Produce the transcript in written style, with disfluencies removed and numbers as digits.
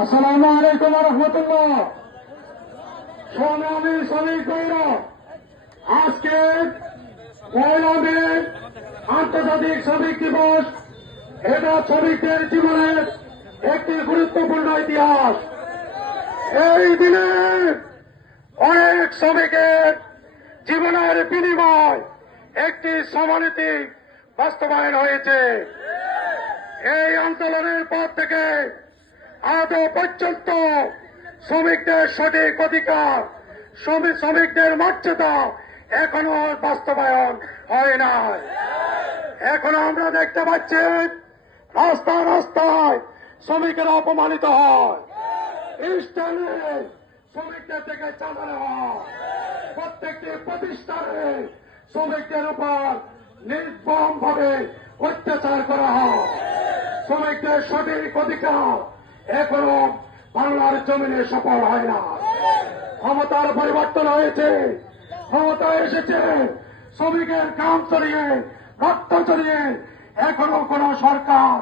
আসসালামু আলাইকুম রহমতুল্লাহ। সংগ্রামী শ্রমিক ভাইরা, আজকে ১ মে আন্তর্জাতিক শ্রমিক দিবস। এটা শ্রমিকদের জীবনের একটি গুরুত্বপূর্ণ ইতিহাস। এই দিনে অনেক শ্রমিকের জীবনের বিনিময় একটি শ্রমনীতি বাস্তবায়ন হয়েছে। এই আন্দোলনের পর থেকে আজও পর্যন্ত শ্রমিকদের সঠিক অধিকার, শ্রমিকদের মর্যাদা এখনো বাস্তবায়ন হয় নাই। এখনো আমরা দেখতে পাচ্ছি রাস্তায় রাস্তায় শ্রমিকেরা অপমানিত হয়, স্থানে শ্রমিকদের থেকে চাঁদা হয়, প্রত্যেকটি প্রতিষ্ঠানে শ্রমিকদের উপর নির্মম ভাবে অত্যাচার করা হয়। শ্রমিকদের সঠিক অধিকার এখনো বাংলার জমিনে সফল হয় না। ক্ষমতার পরিবর্তন হয়েছে, ক্ষমতা এসেছে শ্রমিকের কাম চড়িয়ে, রক্ত চড়িয়ে। এখনো কোন সরকার